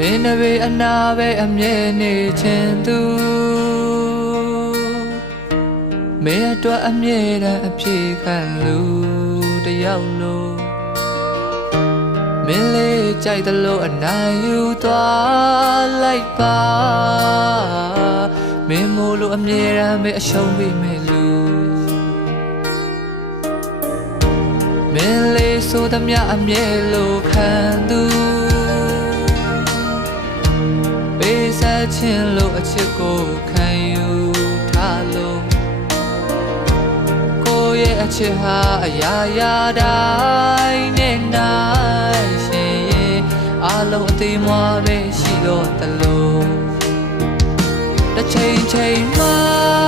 မင်းနဘေးအနာပဲအမြဲနေချင်သူမင်းအတွက်အမြဲတမ်းအပြေခံလူတယောက်လို့မင်းလေးကြိုက်တယ်လို့အနိုင်ယူသွားလိုက်ပါမင်းမို့လို့အမြဲတမ်းပဲအရှုံးပေးမယ်လူမင်းလေးဆိုသမျှအမြဲလို့ခံသူပေးဆက်ခြင်းလို့အချစ်ကိုခံယူထားလို့ကိုယ့်ရဲ့အချစ်ဟာအရာရာတိုင်းနဲ့နိုင်ရှင်ရဲ့အလုံးအသေးမွားပဲရှိတော့တလို့တစ်ချိန်ချိန်မှာ